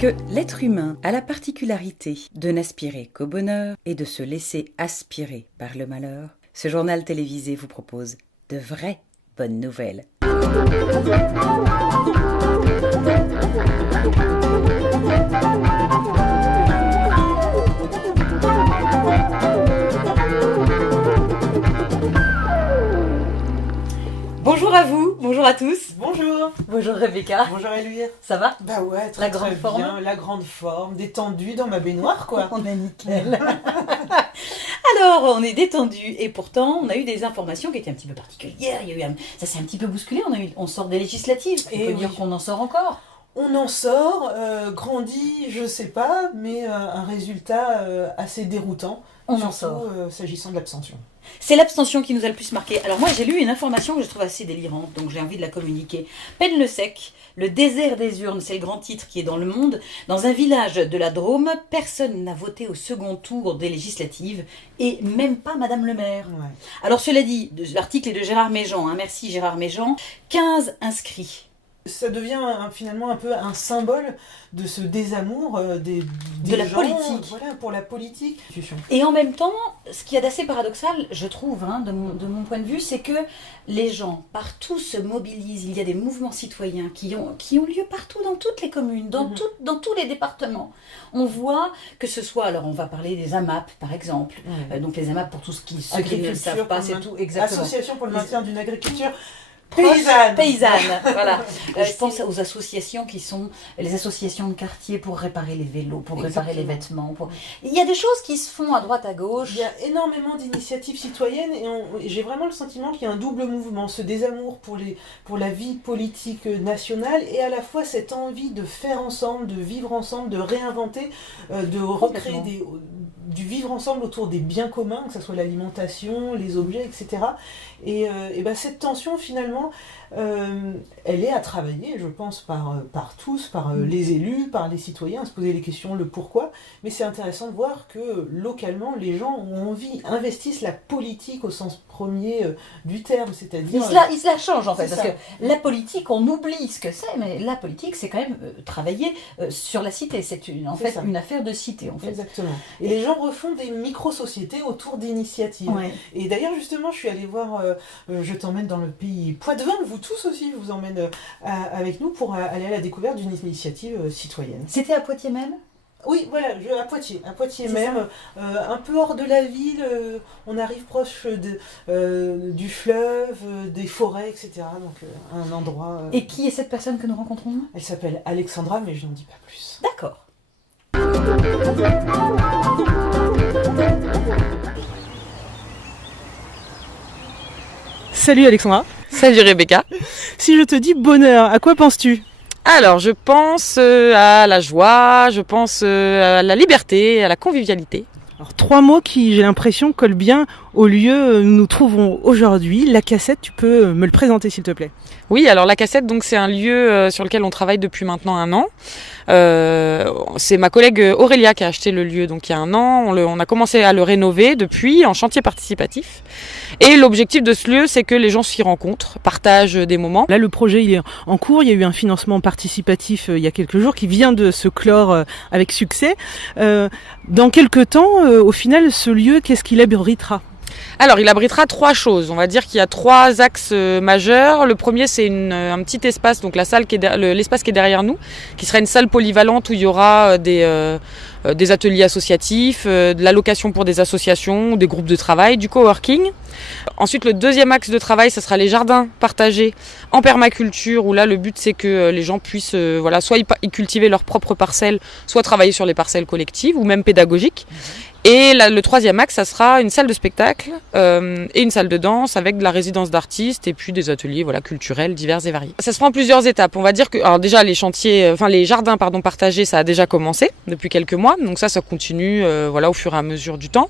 que l'être humain a la particularité de n'aspirer qu'au bonheur et de se laisser aspirer par le malheur, ce journal télévisé vous propose de vraies bonnes nouvelles. Bonjour à vous, bonjour à tous. Bonjour. Bonjour Rebecca. Bonjour Elvire. Ça va? Bah ouais, très bien, la grande forme, détendue dans ma baignoire quoi. On est nickel. Alors, on est détendu et pourtant, on a eu des informations qui étaient un petit peu particulières. Ça s'est un petit peu bousculé, on sort des législatives. On peut dire qu'on en sort encore. On en sort, grandit, je sais pas, mais un résultat assez déroutant. On en sort. S'agissant de l'abstention. C'est l'abstention qui nous a le plus marqué. Alors moi, j'ai lu une information que je trouve assez délirante, donc j'ai envie de la communiquer. Peine-le-Sec, le désert des urnes, c'est le grand titre qui est dans Le Monde. Dans un village de la Drôme, personne n'a voté au second tour des législatives, et même pas Madame le maire. Ouais. Alors cela dit, l'article est de Gérard Méjean, merci Gérard Méjean, 15 inscrits. Ça devient finalement un peu un symbole de ce désamour des de la gens, politique. Voilà, pour la politique. Et en même temps, ce qu'il y a d'assez paradoxal, je trouve, de mon point de vue, c'est que les gens partout se mobilisent. Il y a des mouvements citoyens qui ont lieu partout dans toutes les communes, dans tous les départements. On voit que ce soit, alors on va parler des AMAP par exemple, donc les AMAP pour tout ceux qui ne le savent pas, c'est tout exactement. Association pour le maintien d'une agriculture Paysanne, voilà. Je pense aux associations qui sont les associations de quartier pour réparer les vélos, pour réparer les vêtements. Il y a des choses qui se font à droite, à gauche. Il y a énormément d'initiatives citoyennes et j'ai vraiment le sentiment qu'il y a un double mouvement, ce désamour pour la vie politique nationale et à la fois cette envie de faire ensemble, de vivre ensemble, de réinventer, de recréer du vivre ensemble autour des biens communs, que ce soit l'alimentation, les objets, etc. Et cette tension finalement, elle est à travailler, je pense, par tous, par les élus, par les citoyens, à se poser les questions, le pourquoi. Mais c'est intéressant de voir que localement, les gens ont envie, investissent la politique au sens premier du terme, c'est-à-dire... Ils se la changent en fait, parce que la politique, on oublie ce que c'est, mais la politique, c'est quand même travailler sur la cité. C'est une affaire de cité, en fait. Exactement. Et les gens refont des micro-sociétés autour d'initiatives. Ouais. Et d'ailleurs, justement, je suis allée voir, je t'emmène dans le pays Poitevin, vous tous aussi, je vous emmène avec nous pour aller à la découverte d'une initiative citoyenne. C'était à Poitiers même ? Oui, voilà, à Poitiers même, un peu hors de la ville, on arrive proche du fleuve, des forêts, etc. Donc un endroit... Et qui est cette personne que nous rencontrons ? Elle s'appelle Alexandra, mais je n'en dis pas plus. D'accord. Salut Alexandra. Salut Rebecca. Si je te dis bonheur, à quoi penses-tu ? Alors, je pense à la joie, je pense à la liberté, à la convivialité. Alors, 3 mots qui, j'ai l'impression, collent bien au lieu où nous nous trouvons aujourd'hui. La Cassette, tu peux me le présenter s'il te plaît ? Oui, alors la Cassette, donc c'est un lieu sur lequel on travaille depuis maintenant 1 an. C'est ma collègue Aurélia qui a acheté le lieu donc il y a 1 an. On a commencé à le rénover depuis en chantier participatif. Et l'objectif de ce lieu, c'est que les gens s'y rencontrent, partagent des moments. Là, le projet il est en cours. Il y a eu un financement participatif il y a quelques jours qui vient de se clore avec succès. Dans quelques temps, au final, ce lieu, qu'est-ce qu'il abritera ? Alors, il abritera 3 choses. On va dire qu'il y a 3 axes majeurs. Le premier, c'est un petit espace, donc la salle l'espace qui est derrière nous, qui sera une salle polyvalente où il y aura des ateliers associatifs, de la location pour des associations, des groupes de travail, du coworking. Ensuite, le deuxième axe de travail, ça sera les jardins partagés en permaculture, où là, le but, c'est que les gens puissent soit y cultiver leurs propres parcelles, soit travailler sur les parcelles collectives ou même pédagogiques. Et là, le troisième axe, ça sera une salle de spectacle et une salle de danse avec de la résidence d'artistes et puis des ateliers culturels divers et variés. Ça se fera en plusieurs étapes. On va dire que alors déjà les jardins partagés, ça a déjà commencé depuis quelques mois. Donc ça continue au fur et à mesure du temps.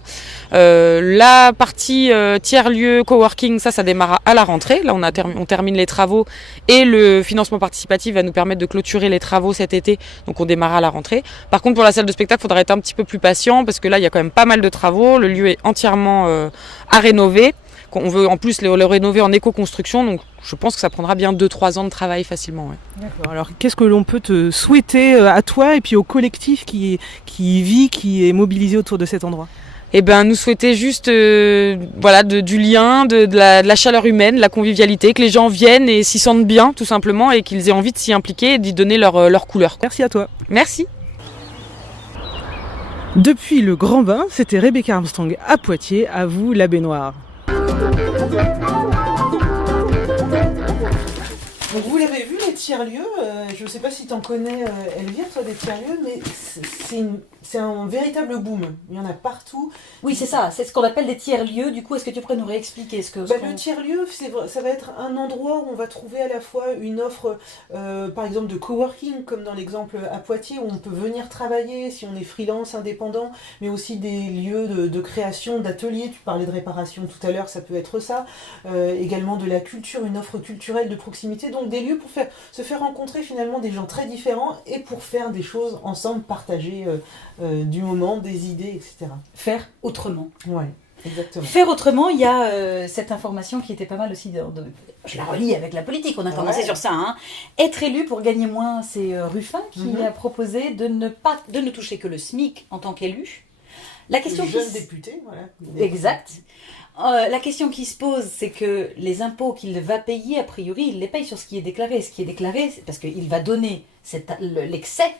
La partie tiers-lieu coworking, ça démarre à la rentrée. Là, on termine les travaux et le financement participatif va nous permettre de clôturer les travaux cet été. Donc on démarre à la rentrée. Par contre, pour la salle de spectacle, il faudra être un petit peu plus patient parce que là, il y a quand même pas mal de travaux. Le lieu est entièrement à rénover. On veut en plus le rénover en éco-construction, donc je pense que ça prendra bien 2-3 ans de travail facilement. Ouais. D'accord. Alors qu'est-ce que l'on peut te souhaiter à toi et puis au collectif qui y vit, qui est mobilisé autour de cet endroit? Eh ben, nous souhaiter juste du lien, de la chaleur humaine, de la convivialité, que les gens viennent et s'y sentent bien tout simplement et qu'ils aient envie de s'y impliquer et d'y donner leur couleur. Merci à toi. Merci. Depuis le Grand Bain, c'était Rebecca Armstrong à Poitiers, à vous la baignoire. Donc vous l'avez vu, les tiers-lieux, je ne sais pas si tu en connais, Elvire, toi, des tiers-lieux, mais c'est un véritable boom. Il y en a partout. Oui, c'est ça, c'est ce qu'on appelle des tiers-lieux. Du coup, est-ce que tu pourrais nous réexpliquer ce que... Le tiers-lieu, ça va être un endroit où on va trouver à la fois une offre, par exemple, de coworking, comme dans l'exemple à Poitiers, où on peut venir travailler si on est freelance, indépendant, mais aussi des lieux de création, d'ateliers. Tu parlais de réparation tout à l'heure, ça peut être ça. Également de la culture, une offre culturelle de proximité. Donc des lieux pour se faire rencontrer finalement des gens très différents et pour faire des choses ensemble, partager du moment, des idées, etc. Faire autrement. Ouais, exactement. Faire autrement, il y a cette information qui était pas mal aussi, je la relie avec la politique, on a commencé sur ça. Hein. Être élu pour gagner moins, c'est Ruffin qui a proposé de ne toucher que le SMIC en tant qu'élu. La question jeune député, voilà. Exact. La question qui se pose, c'est que les impôts qu'il va payer, a priori, il les paye sur ce qui est déclaré. Ce qui est déclaré, c'est parce qu'il va donner l'excès,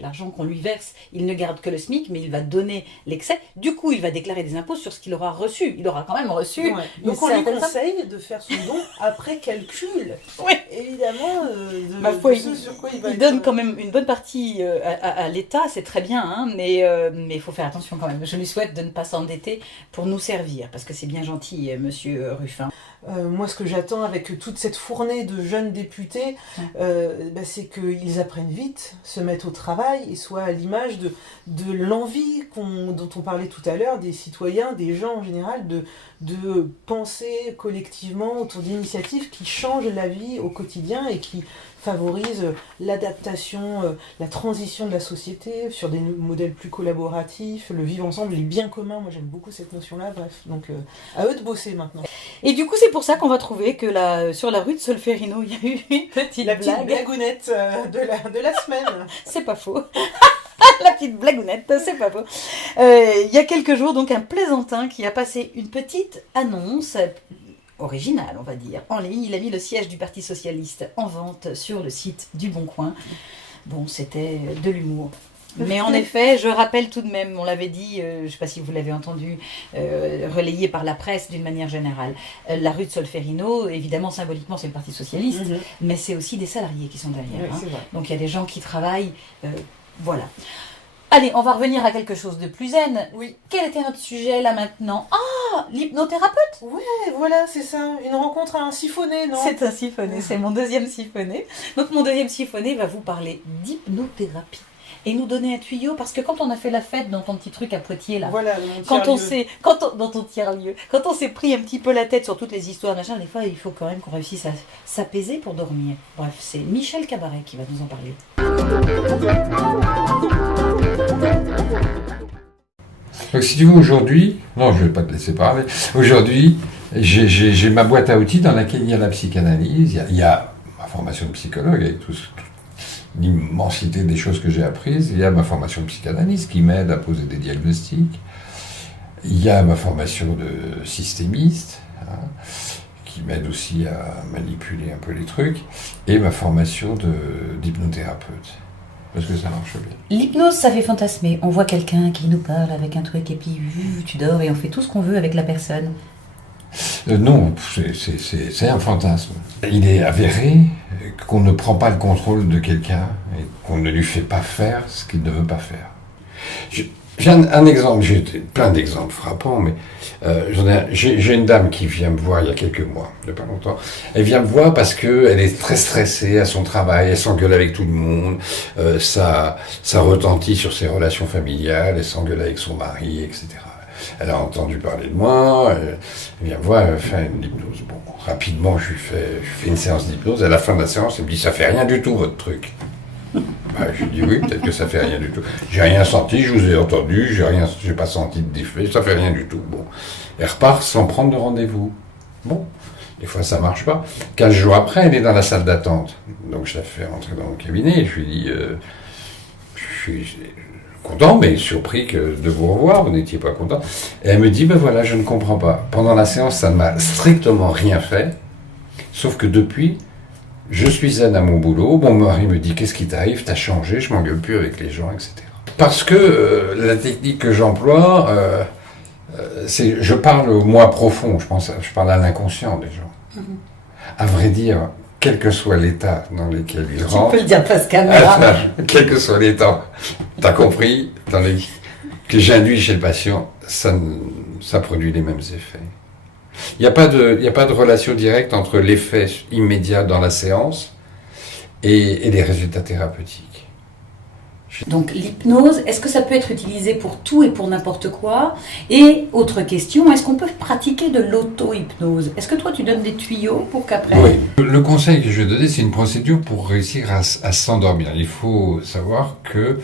l'argent qu'on lui verse, il ne garde que le SMIC, mais il va donner l'excès. Du coup, il va déclarer des impôts sur ce qu'il aura reçu. Il aura quand même reçu. Ouais. Donc on lui conseille de faire son don après calcul. Oui. Évidemment, sur quoi il donne quand même une bonne partie à l'État, c'est très bien, hein, mais il faut faire attention quand même. Je lui souhaite de ne pas s'endetter pour nous servir, parce que c'est bien gentil, monsieur Ruffin. Moi, ce que j'attends avec toute cette fournée de jeunes députés, c'est qu'ils apprennent vite, se mettent au travail et soient à l'image de l'envie dont on parlait tout à l'heure, des citoyens, des gens en général, de penser collectivement autour d'initiatives qui changent la vie au quotidien et qui favorisent l'adaptation, la transition de la société sur des modèles plus collaboratifs, le vivre ensemble, les biens communs. Moi, j'aime beaucoup cette notion-là. Bref, donc à eux de bosser maintenant. Et du coup, c'est pour ça qu'on va trouver que sur la rue de Solferino, il y a eu une petite blagounette de la semaine. C'est pas faux. La petite blagounette, c'est pas faux. Il y a quelques jours, donc, un plaisantin qui a passé une petite annonce originale, on va dire, en ligne. Il a mis le siège du Parti Socialiste en vente sur le site du Bon Coin. Bon, c'était de l'humour. Mais en effet, je rappelle tout de même, on l'avait dit, je ne sais pas si vous l'avez entendu, relayé par la presse d'une manière générale, la rue de Solferino, évidemment, symboliquement, c'est le Parti Socialiste, mais c'est aussi des salariés qui sont derrière. Oui, Donc il y a des gens qui travaillent, voilà. Allez, on va revenir à quelque chose de plus zen. Oui. Quel était notre sujet là maintenant? Ah, l'hypnothérapeute. Ouais, voilà, c'est ça. Une rencontre à un siphonné, non? C'est un siphonné, c'est mon deuxième siphonné. Donc mon deuxième siphonné va vous parler d'hypnothérapie. Et nous donner un tuyau, parce que quand on a fait la fête dans ton petit truc à Poitiers là, voilà, dans ton tiers-lieu, quand on s'est pris un petit peu la tête sur toutes les histoires, machin, des fois il faut quand même qu'on réussisse à s'apaiser pour dormir. Bref, c'est Michel Cabaret qui va nous en parler. Donc si tu veux aujourd'hui, non je ne vais pas te laisser parler, aujourd'hui j'ai ma boîte à outils dans laquelle il y a la psychanalyse, il y a ma formation de psychologue avec l'immensité des choses que j'ai apprises, il y a ma formation de psychanalyste qui m'aide à poser des diagnostics, il y a ma formation de systémiste, qui m'aide aussi à manipuler un peu les trucs, et ma formation d'hypnothérapeute. Parce que ça marche bien. L'hypnose, ça fait fantasmer. On voit quelqu'un qui nous parle avec un truc et puis tu dors et on fait tout ce qu'on veut avec la personne. Non, c'est un fantasme. Il est avéré qu'on ne prend pas le contrôle de quelqu'un et qu'on ne lui fait pas faire ce qu'il ne veut pas faire. J'ai un exemple, j'ai plein d'exemples frappants, mais j'ai une dame qui vient me voir il y a quelques mois, il n'y a pas longtemps. Elle vient me voir parce qu'elle est très stressée à son travail, elle s'engueule avec tout le monde, ça retentit sur ses relations familiales, elle s'engueule avec son mari, etc. Elle a entendu parler de moi, elle vient me voir, elle fait une hypnose. Bon, rapidement, je fais une séance d'hypnose. À la fin de la séance, elle me dit « ça fait rien du tout, votre truc ». Je lui dis oui, peut-être que ça fait rien du tout. J'ai rien senti, je vous ai entendu, j'ai pas senti d'effet, ça fait rien du tout. Bon. Elle repart sans prendre de rendez-vous. Bon, des fois ça marche pas. 15 jours après, elle est dans la salle d'attente. Donc je la fais rentrer dans mon cabinet et je lui dis je suis content, mais surpris de vous revoir, vous n'étiez pas content. Et elle me dit, ben voilà, je ne comprends pas. Pendant la séance, ça ne m'a strictement rien fait, sauf que depuis, je suis zen à mon boulot, mon mari me dit, qu'est-ce qui t'arrive, t'as changé, je m'engueule plus avec les gens, etc. Parce que la technique que j'emploie, je parle au moi profond, je parle à l'inconscient des gens. À vrai dire, quel que soit l'état dans lequel ils rentrent. Tu peux le dire face caméra. Quel que soit l'état, t'as compris, que j'induis chez le patient, ça produit les mêmes effets. Il n'y a pas de relation directe entre l'effet immédiat dans la séance et les résultats thérapeutiques. Donc l'hypnose, est-ce que ça peut être utilisé pour tout et pour n'importe quoi? Et autre question, est-ce qu'on peut pratiquer de l'auto-hypnose? Est-ce que toi tu donnes des tuyaux pour qu'après... Oui. Le conseil que je vais donner, c'est une procédure pour réussir à s'endormir. Il faut savoir que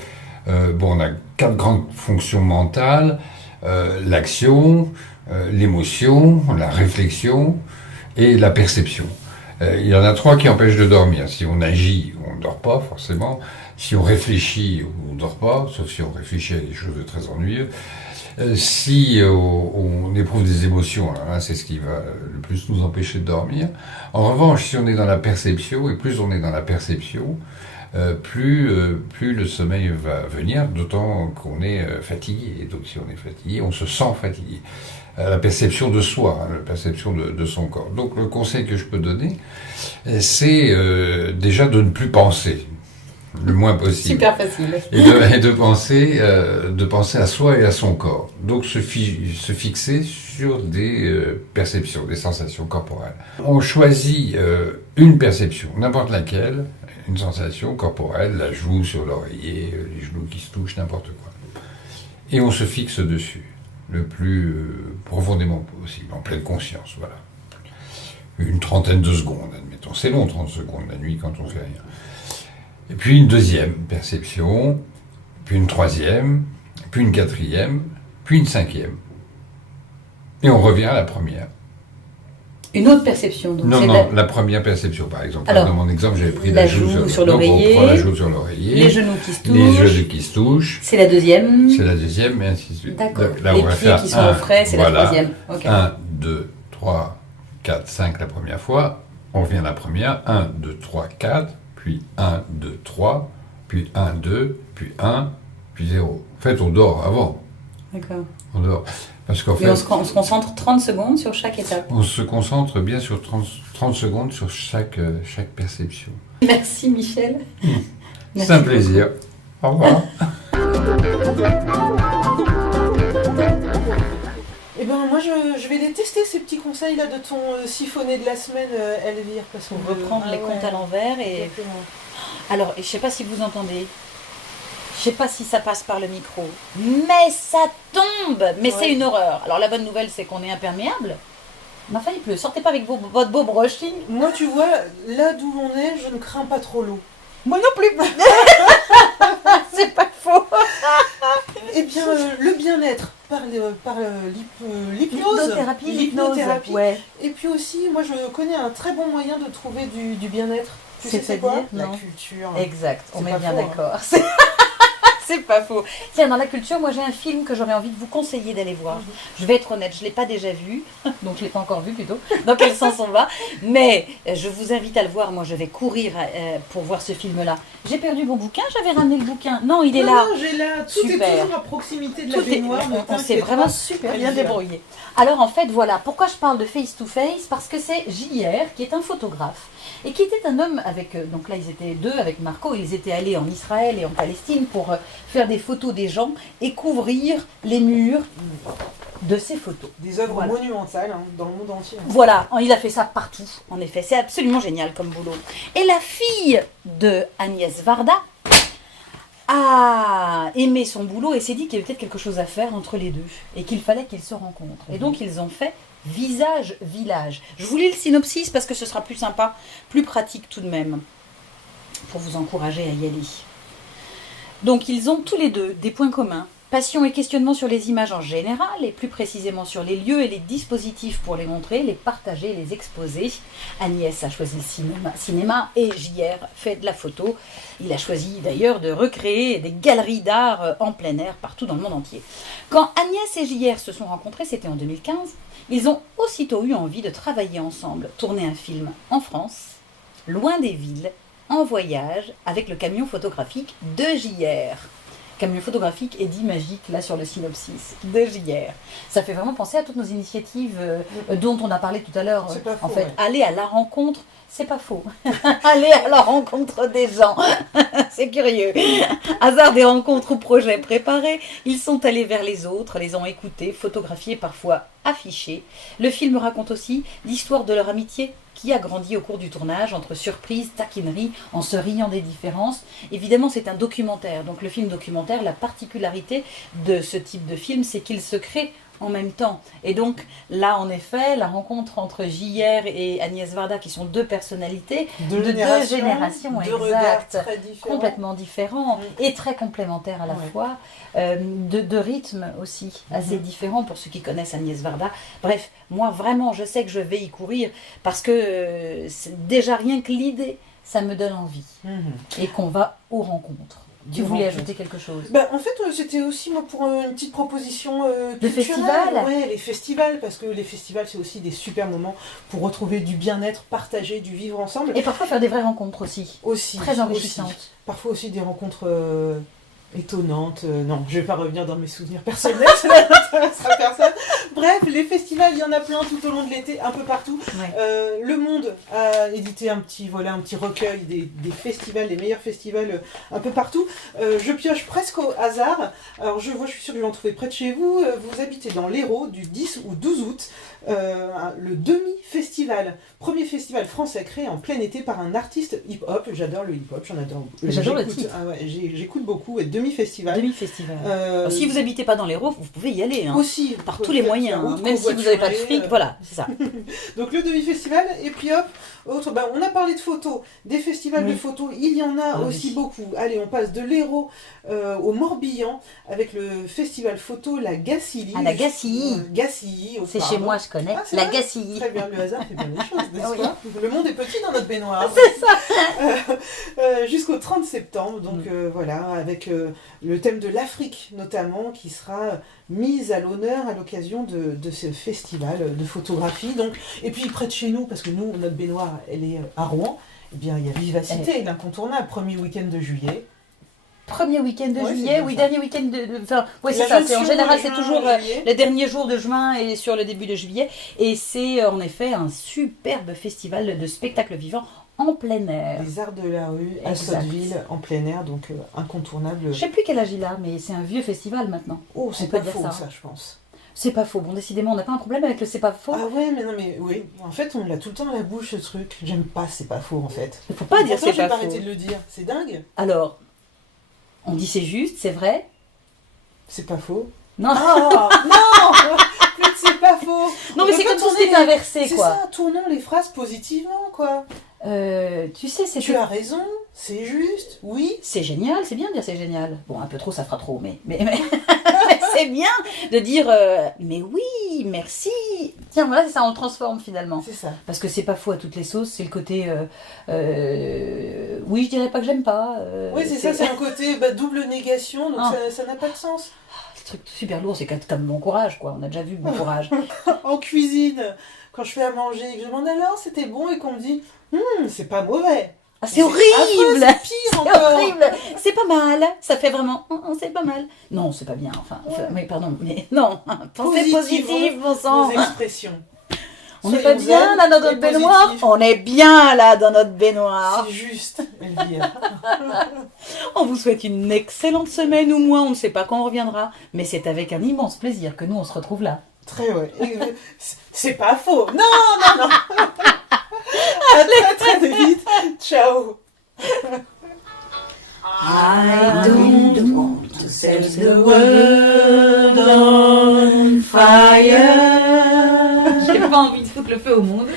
on a 4 grandes fonctions mentales, l'action, l'émotion, la réflexion et la perception. Il y en a 3 qui empêchent de dormir. Si on agit, on ne dort pas forcément. Si on réfléchit, on ne dort pas, sauf si on réfléchit à des choses de très ennuyeuses. Si on éprouve des émotions, alors là, c'est ce qui va le plus nous empêcher de dormir. En revanche, si on est dans la perception, et plus on est dans la perception, plus le sommeil va venir, d'autant qu'on est fatigué. Et donc si on est fatigué, on se sent fatigué. La perception de soi, la perception de son corps. Donc le conseil que je peux donner, c'est déjà de ne plus penser. Le moins possible. Super facile. Et de penser à soi et à son corps. Donc se fixer sur des perceptions, des sensations corporelles. On choisit une perception, n'importe laquelle, une sensation corporelle, la joue sur l'oreiller, les genoux qui se touchent, n'importe quoi. Et on se fixe dessus, le plus profondément possible, en pleine conscience, voilà. Une trentaine de secondes, admettons. C'est long, 30 secondes la nuit quand on fait rien. Et puis une deuxième perception, puis une troisième, puis une quatrième, puis une cinquième. Et on revient à la première. Une autre perception. Donc Non, la première perception, par exemple. Alors, dans mon exemple, j'avais pris la joue sur l'oreiller. Donc on prend la joue sur l'oreiller. Les genoux qui se touchent. Les genoux qui se touchent. C'est la deuxième. C'est la deuxième, et ainsi de suite. D'accord. Là, les on va pieds faire qui sont au frais, c'est la troisième. Okay. 1, 2, 3, 4, 5 la première fois. On revient à la première. 1, 2, 3, 4. Puis 1, 2, 3. Puis 1, 2. Puis 1. Puis 0. En fait, on dort avant. D'accord. On dort. Parce qu'en fait, on se concentre 30 secondes sur chaque étape. On se concentre bien sur 30 secondes sur chaque perception. Merci Michel. C'est un plaisir. Au revoir. Eh ben moi je vais les tester ces petits conseils là de ton siphonné de la semaine, Elvire, parce qu'on veut reprendre les comptes à l'envers et. Exactement. Alors, je sais pas si vous entendez. Je sais pas si ça passe par le micro, mais ça tombe. Mais c'est une horreur. Alors la bonne nouvelle, c'est qu'on est imperméable. Mais enfin, il pleut. Sortez pas avec votre beau brushing. Moi, tu vois, là d'où on est, je ne crains pas trop l'eau. Moi non plus. C'est pas faux. Eh bien, le bien-être par l'hypnose, l'hypnothérapie. Ouais. Et puis aussi, moi, je connais un très bon moyen de trouver du bien-être. Tu sais c'est quoi? La culture. Exact. On est bien faux, d'accord. Hein. C'est pas faux. Tiens, dans la culture, moi j'ai un film que j'aurais envie de vous conseiller d'aller voir. Je vais être honnête, je ne l'ai pas déjà vu, donc je ne l'ai pas encore vu plutôt, dans quel sens on va. Mais je vous invite à le voir, moi je vais courir pour voir ce film-là. J'ai perdu mon bouquin, j'avais ramené le bouquin. Non, il est là. Non, j'ai là. Tout super. Est toujours à proximité de la baignoire. On s'est vraiment super bien débrouillé. Alors en fait, voilà, pourquoi je parle de face-to-face? Parce que c'est JR qui est un photographe. Et qui était un homme avec, donc là ils étaient 2 avec Marco, ils étaient allés en Israël et en Palestine pour faire des photos des gens et couvrir les murs de ces photos. Des œuvres monumentales hein, dans le monde entier. Voilà, il a fait ça partout, en effet, c'est absolument génial comme boulot. Et la fille de Agnès Varda a aimé son boulot et s'est dit qu'il y avait peut-être quelque chose à faire entre les deux et qu'il fallait qu'ils se rencontrent. Et donc ils ont fait Visage Village. Je vous lis le synopsis parce que ce sera plus sympa, plus pratique tout de même, pour vous encourager à y aller. Donc ils ont tous les deux des points communs. Passion et questionnement sur les images en général, et plus précisément sur les lieux et les dispositifs pour les montrer, les partager, les exposer. Agnès a choisi le cinéma et JR fait de la photo. Il a choisi d'ailleurs de recréer des galeries d'art en plein air partout dans le monde entier. Quand Agnès et JR se sont rencontrés, c'était en 2015, ils ont aussitôt eu envie de travailler ensemble, tourner un film en France, loin des villes, en voyage, avec le camion photographique de JR. Camion photographique et dit magique là sur le synopsis de JR. Ça fait vraiment penser à toutes nos initiatives dont on a parlé tout à l'heure. En fait, aller à la rencontre, c'est pas faux. Aller à la rencontre des gens, c'est curieux. Hasard des rencontres ou projets préparés, ils sont allés vers les autres, les ont écoutés, photographiés, parfois affichés. Le film raconte aussi l'histoire de leur amitié qui a grandi au cours du tournage, entre surprises, taquineries, en se riant des différences. Évidemment, c'est un documentaire. Donc le film documentaire, la particularité de ce type de film, c'est qu'il se crée en même temps. Et donc là, en effet, la rencontre entre JR et Agnès Varda, qui sont deux personnalités, de deux générations exactes, complètement différents et très complémentaires à la fois, de rythmes aussi assez différents pour ceux qui connaissent Agnès Varda. Bref, moi vraiment, je sais que je vais y courir parce que déjà rien que l'idée, ça me donne envie. Et qu'on va aux rencontres. Tu voulais ajouter quelque chose? En fait, c'était aussi moi pour une petite proposition de festival. Ouais, les festivals, parce que les festivals, c'est aussi des super moments pour retrouver du bien-être, partager, du vivre ensemble. Et parfois faire des vraies rencontres aussi. Très enrichissantes. Aussi. Parfois aussi des rencontres étonnantes. Non, je vais pas revenir dans mes souvenirs personnels, ça n'intéressera personne. Bref, les festivals, il y en a plein tout au long de l'été, un peu partout. Ouais. Le Monde a édité un petit recueil des festivals, des meilleurs festivals un peu partout. Je pioche presque au hasard. Alors je suis sûre que je vais en trouver près de chez vous. Vous habitez dans l'Hérault du 10 au 12 août. Le Demi-Festival, premier festival français créé en plein été par un artiste hip-hop. J'adore le hip-hop, j'adore le titre. Ah ouais, j'écoute beaucoup. Demi-Festival. Si vous n'habitez pas dans l'Hérault, vous pouvez y aller. Hein. Aussi. Par tous les moyens. Hein. Même si vous n'avez pas de fric, voilà, c'est ça. Donc le Demi-Festival, et puis hop, on a parlé de photos, des festivals de photos, il y en a aussi beaucoup. Allez, on passe de l'Hérault au Morbihan avec le festival photo La Gacilly. Ah, la Gacilly. Gacilly. C'est chez moi, je connais. La Gacilly. Très bien, le hasard fait bien les choses, n'est-ce pas? Le monde est petit dans notre baignoire. C'est ça. Jusqu'au 30 septembre, donc voilà, avec le thème de l'Afrique notamment, qui sera mise à l'honneur à l'occasion de ce festival de photographie. Donc, et puis près de chez nous, parce que nous, notre baignoire, elle est à Rouen, eh bien, il y a Vivacité, l'incontournable, premier week-end de juillet. Premier week-end de juillet, dernier week-end de... Enfin, c'est ça, en général c'est toujours le dernier jour de juin et sur le début de juillet. Et c'est en effet un superbe festival de spectacles vivants en plein air. Les arts de la rue à Sotteville, en plein air, donc incontournable. Je sais plus quel âge il a, mais c'est un vieux festival maintenant. Oh, c'est pas faux ça, je pense. C'est pas faux. Bon, décidément, on n'a pas un problème avec le c'est pas faux. Ah ouais, mais non, mais oui. En fait, on l'a tout le temps à la bouche, ce truc. J'aime pas c'est pas faux, en fait. Il faut pas dire c'est pas faux. J'ai pas arrêté de le dire. C'est dingue. Alors, on dit c'est juste, c'est vrai. C'est pas faux. Non. Oh, non. C'est pas faux. Non, mais c'est comme si c'était inversé, quoi. C'est ça, tournons les phrases positivement, quoi. Tu sais, c'est... Tu as raison, c'est juste, oui. C'est génial, c'est bien de dire c'est génial. Bon, un peu trop, ça fera trop, mais c'est bien de dire mais oui, merci. Tiens, voilà, c'est ça, on le transforme finalement. C'est ça. Parce que c'est pas faux à toutes les sauces, c'est le côté oui, je dirais pas que j'aime pas. Oui, c'est ça, c'est un côté double négation, donc ça n'a pas de sens. Ce truc super lourd, c'est comme bon courage, quoi. On a déjà vu bon courage. En cuisine, quand je fais à manger et que je demande alors, c'était bon, et qu'on me dit c'est pas mauvais. Ah, c'est horrible! C'est pire encore! C'est horrible! C'est pas mal! Ça fait vraiment, c'est pas mal. Non, c'est pas bien, enfin. Mais pardon, mais non! Pensez positif, bon sang! Nos expressions. On n'est pas bien là dans notre baignoire? On est bien là dans notre baignoire! C'est juste, Elvire. On vous souhaite une excellente semaine ou moins, on ne sait pas quand on reviendra, mais c'est avec un immense plaisir que nous on se retrouve là. Très ouais. C'est pas faux! Non! À très vite. Ciao. I don't want to set the world on fire. J'ai pas envie de foutre le feu au monde.